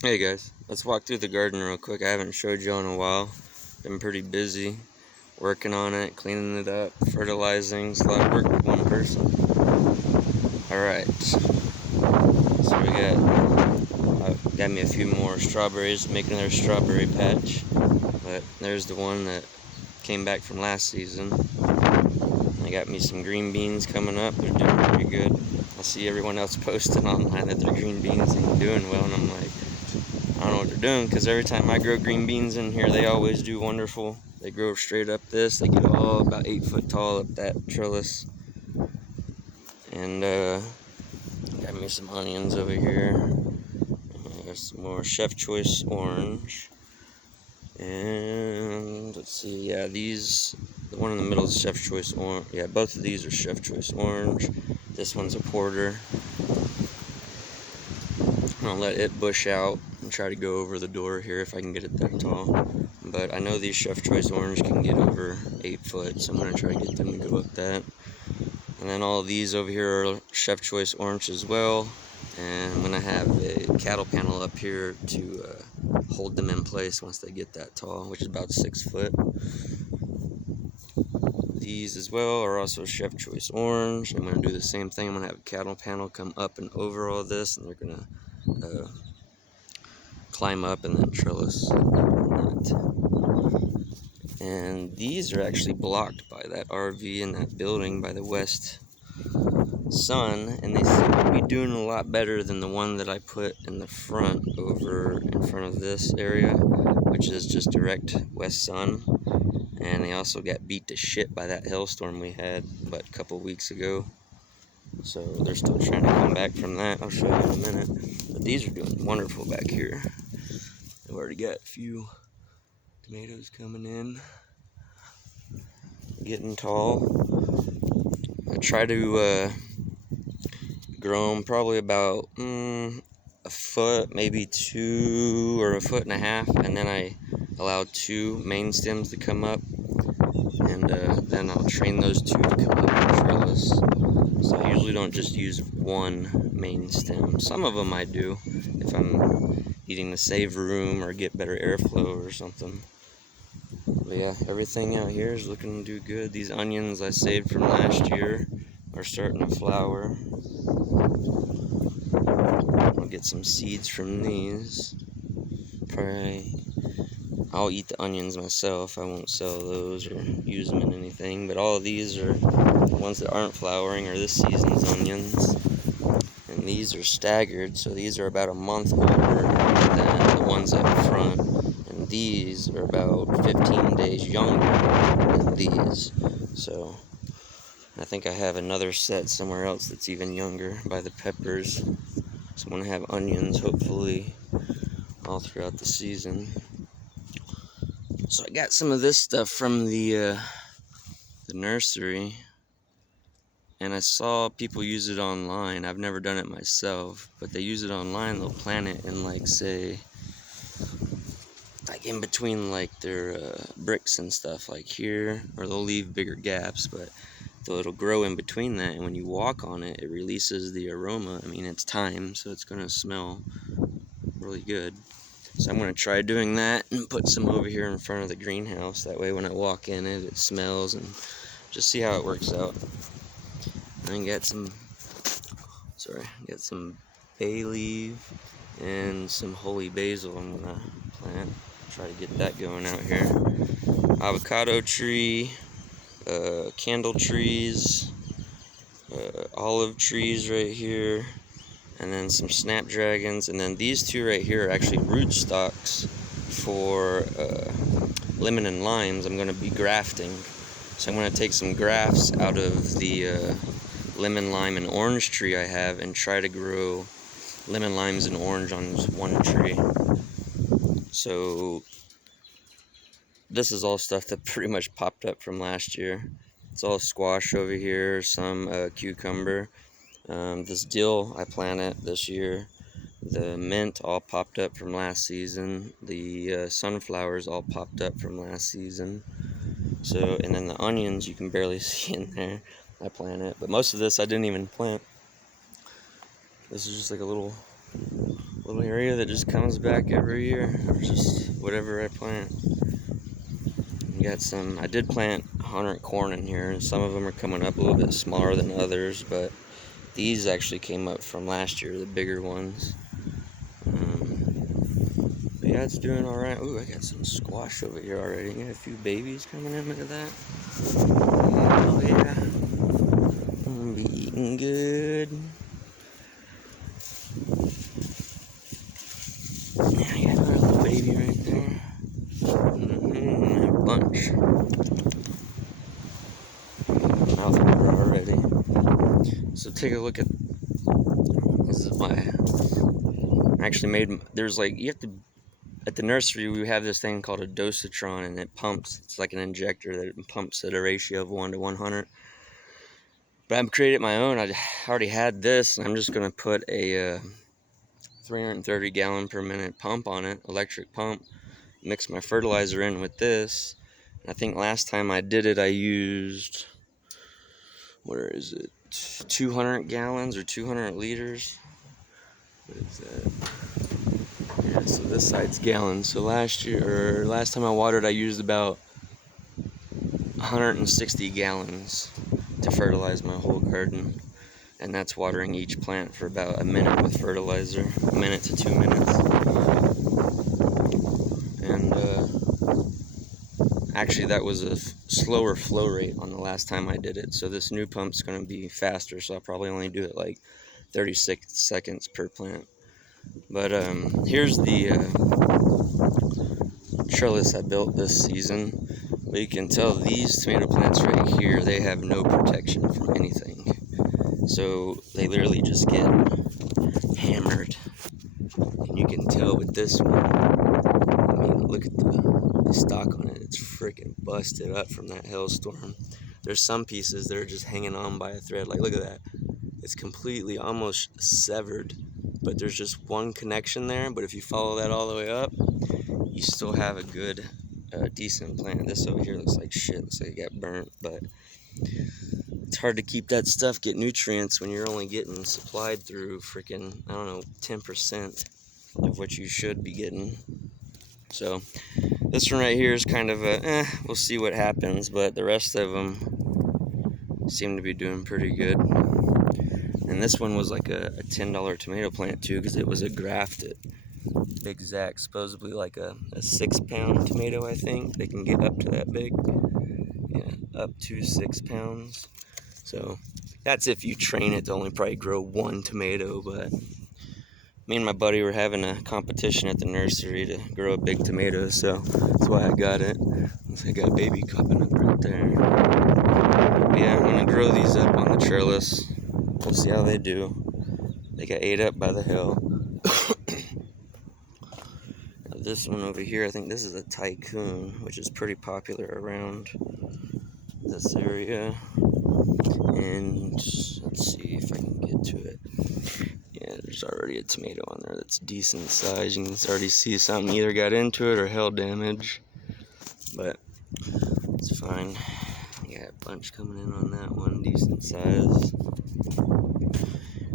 Hey guys, let's walk through the garden real quick. I haven't showed you in a while. Been pretty busy working on it, cleaning it up, fertilizing. It's a lot of work with one person. Alright, so got me a few more strawberries, making another strawberry patch. But there's the one that came back from last season. I got me some green beans coming up. They're doing pretty good. I see everyone else posting online that their green beans ain't doing well, and I'm like, I don't know what they're doing, because every time I grow green beans in here, they always do wonderful. They grow straight up this. They get all about 8 foot tall up that trellis. And got me some onions over here. There's some more Chef Choice orange. And let's see, yeah, the one in the middle is Chef Choice orange. Yeah, both of these are Chef Choice orange. This one's a porter. I'm gonna let it bush out and try to go over the door here if I can get it that tall. But I know these Chef Choice orange can get over 8 foot, so I'm gonna try to get them to go up that. And then all of these over here are Chef Choice orange as well. And I'm gonna have a cattle panel up here to hold them in place once they get that tall, which is about 6 foot. These as well are also Chef Choice orange. I'm gonna do the same thing. I'm gonna have a cattle panel come up and over all this, and they're gonna climb up and then trellis. And these are actually blocked by that RV and that building by the west sun, and they seem to be doing a lot better than the one that I put in the front over in front of this area, which is just direct west sun. And they also got beat to shit by that hailstorm we had about a couple weeks ago, so they're still trying to come back from that. I'll show you in a minute. But these are doing wonderful back here. I've already got a few tomatoes coming in, getting tall. I try to grow them probably about a foot, maybe 2 or a foot and a half, and then I allow 2 main stems to come up, and then I'll train those 2 to come up and trellis. So I usually don't just use one main stem. Some of them I do if I'm needing to save room or get better airflow or something. But yeah, everything out here is looking to do good. These onions I saved from last year are starting to flower. I'll get some seeds from these. I'll eat the onions myself. I won't sell those or use them in anything. But all of these are the ones that aren't flowering are this season's onions. And these are staggered, so these are about a month older than the ones up front. And these are about 15 days younger than these. So I think I have another set somewhere else that's even younger by the peppers. So I'm going to have onions, hopefully, all throughout the season. So I got some of this stuff from the nursery, and I saw people use it online. I've never done it myself, but they use it online. They'll plant it in, like, say, like in between like their bricks and stuff, like here, or they'll leave bigger gaps, but it'll grow in between that, and when you walk on it, it releases the aroma. I mean, it's thyme, so it's gonna smell really good. So I'm gonna try doing that and put some over here in front of the greenhouse. That way when I walk in it, it smells, and just see how it works out. And got some bay leaf and some holy basil I'm gonna plant. Try to get that going out here. Avocado tree, candle trees, olive trees right here, and then some snapdragons, and then these 2 right here are actually rootstocks for lemon and limes. I'm going to be grafting, so I'm going to take some grafts out of the lemon, lime, and orange tree I have and try to grow lemon, limes, and orange on just one tree. So this is all stuff that pretty much popped up from last year. It's all squash over here, some cucumber. This dill I planted this year. The mint all popped up from last season. The sunflowers all popped up from last season. So, and then the onions you can barely see in there. I planted, but most of this I didn't even plant. This is just like a little little area that just comes back every year, or just whatever I plant. Got some, I did plant 100 corn in here, and some of them are coming up a little bit smaller than others, but these actually came up from last year, the bigger ones. But yeah, it's doing alright. Ooh, I got some squash over here already. Got a few babies coming in, look at that. Oh yeah. I'm gonna be eating good. Yeah, I got another little baby right there. A bunch. Mouthwater already. So take a look at, this is my, I actually made, there's like, you have to, at the nursery we have this thing called a dosatron, and it pumps, it's like an injector that pumps at a ratio of 1 to 100. But I've created my own. I already had this, and I'm just going to put a 330 gallon per minute pump on it, electric pump, mix my fertilizer in with this. And I think last time I did it I used, where is it, 200 gallons or 200 liters. What is that? Yeah, so this side's gallons. So last time I watered, I used about 160 gallons to fertilize my whole garden. And that's watering each plant for about a minute with fertilizer, a minute to 2 minutes. And actually that was a slower flow rate on the last time I did it. So this new pump's going to be faster, so I'll probably only do it like 36 seconds per plant. But here's the trellis I built this season. But you can tell these tomato plants right here, they have no protection from anything. So they literally just get hammered. And you can tell with this one, I mean, look at the stalk on it. It's freaking busted up from that hailstorm. There's some pieces that are just hanging on by a thread. Like, look at that. It's completely almost severed. But there's just one connection there. But if you follow that all the way up, you still have a good, decent plant. This over here looks like shit. Looks like it got burnt. But it's hard to keep that stuff, get nutrients, when you're only getting supplied through freaking, I don't know, 10% of what you should be getting. So this one right here is kind of a, we'll see what happens, but the rest of them seem to be doing pretty good. And this one was like a $10 tomato plant too, because it was a grafted Big Zack, supposedly like a 6-pound tomato, I think. They can get up to that big. Yeah, up to 6 pounds. So that's if you train it to only probably grow one tomato. But me and my buddy were having a competition at the nursery to grow a big tomato, so that's why I got it. I got a baby cupping up right there. But yeah, I'm gonna grow these up on the trellis. We'll see how they do. They got ate up by the hail. This one over here, I think this is a tycoon, which is pretty popular around this area. And let's see if I can get to it. Yeah, there's already a tomato on there that's decent size. You can already see something either got into it or hail damage, but it's fine. Got a bunch coming in on that one, decent size.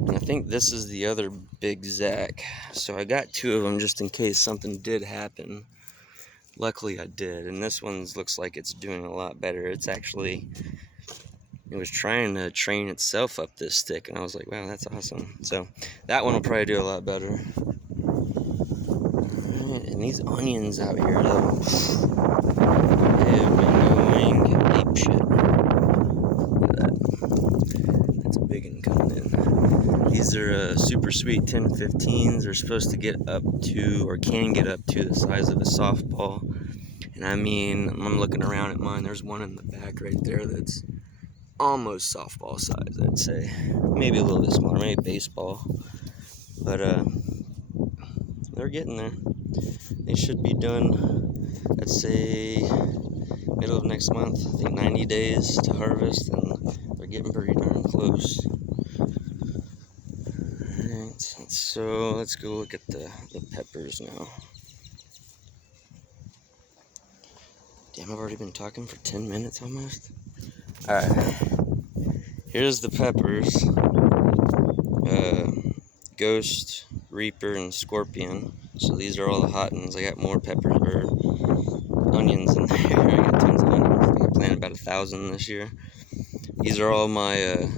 And I think this is the other Big Zack. So I got 2 of them just in case something did happen. Luckily I did, and this one looks like it's doing a lot better. It's actually, it was trying to train itself up this stick, and I was like, wow, that's awesome. So that one will probably do a lot better. Alright, and these onions out here, though, they have been going ape shit. Look at that. That's a big one coming in. These are super sweet 1015s. They're supposed to get up to, or can get up to, the size of a softball. And I mean, I'm looking around at mine. There's one in the back right there that's almost softball size, I'd say. Maybe a little bit smaller, maybe baseball. But they're getting there. They should be done, I'd say, middle of next month. I think 90 days to harvest, and they're getting pretty darn close. Alright, so let's go look at the peppers now. Damn, I've already been talking for 10 minutes almost. Alright, here's the peppers. Ghost, Reaper, and Scorpion. So these are all the hot ones. I got more peppers or onions in there. I got tons of onions. I planted about 1,000 this year. These are all my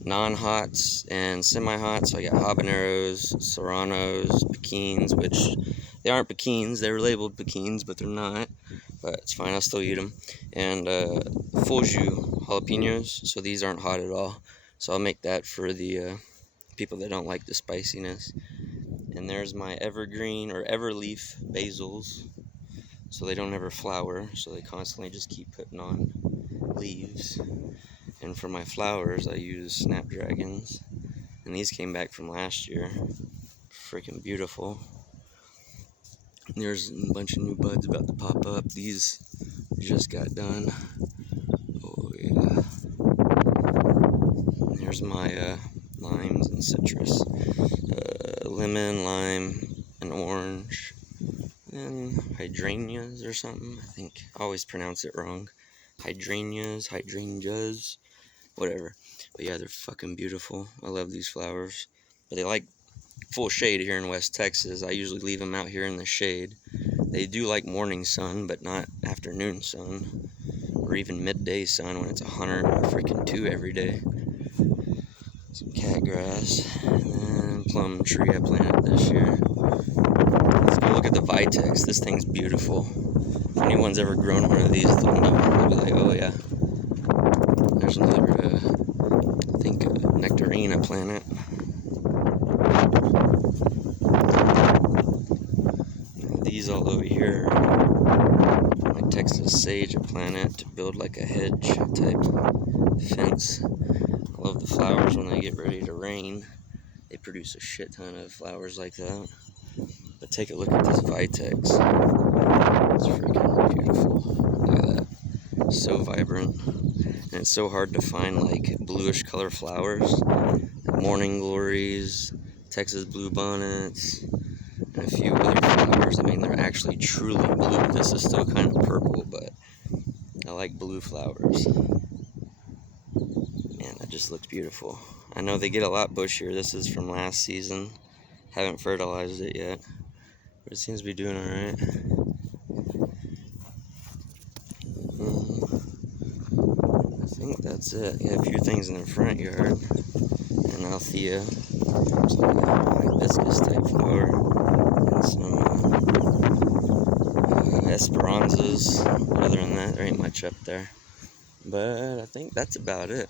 non-hots and semi-hots. So I got habaneros, serranos, pekins, which they aren't pekins. They're labeled pekins, but they're not. But it's fine, I'll still eat them. And foju jalapenos. So these aren't hot at all. So I'll make that for the people that don't like the spiciness. And there's my evergreen or everleaf basils. So they don't ever flower. So they constantly just keep putting on leaves. And for my flowers, I use snapdragons. And these came back from last year. Freaking beautiful. There's a bunch of new buds about to pop up. These just got done. Oh yeah. There's my limes and citrus. Lemon, lime, and orange. And hydrangeas or something. I think I always pronounce it wrong. Hydrangeas, whatever. But yeah, they're fucking beautiful. I love these flowers. But they like full shade here in West Texas. I usually leave them out here in the shade. They do like morning sun, but not afternoon sun, or even midday sun when it's 102 every day. Some catgrass, and then plum tree I planted this year. Let's go look at the Vitex. This thing's beautiful. If anyone's ever grown one of these, they'll know. They'll be like, oh yeah. There's another, I think, nectarine plant. These all over here, like Texas sage, I planted to build like a hedge type fence. I love the flowers when they get ready to rain. They produce a shit ton of flowers like that. But take a look at this Vitex. It's freaking beautiful. Look at that. So vibrant. And it's so hard to find like bluish color flowers. Morning glories, Texas blue bonnets, and a few other flowers. I mean, they're actually truly blue. This is still kind of purple, but I like blue flowers. Man, that just looks beautiful. I know they get a lot bushier. This is from last season. Haven't fertilized it yet, but it seems to be doing alright. I think that's it. Yeah, a few things in the front yard. And Althea, it's like a hibiscus type flower. And some esperanzas. Other than that, there ain't much up there. But I think that's about it.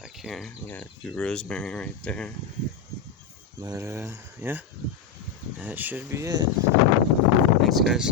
Back here, I got a few rosemary right there. But yeah, that should be it. Thanks, guys.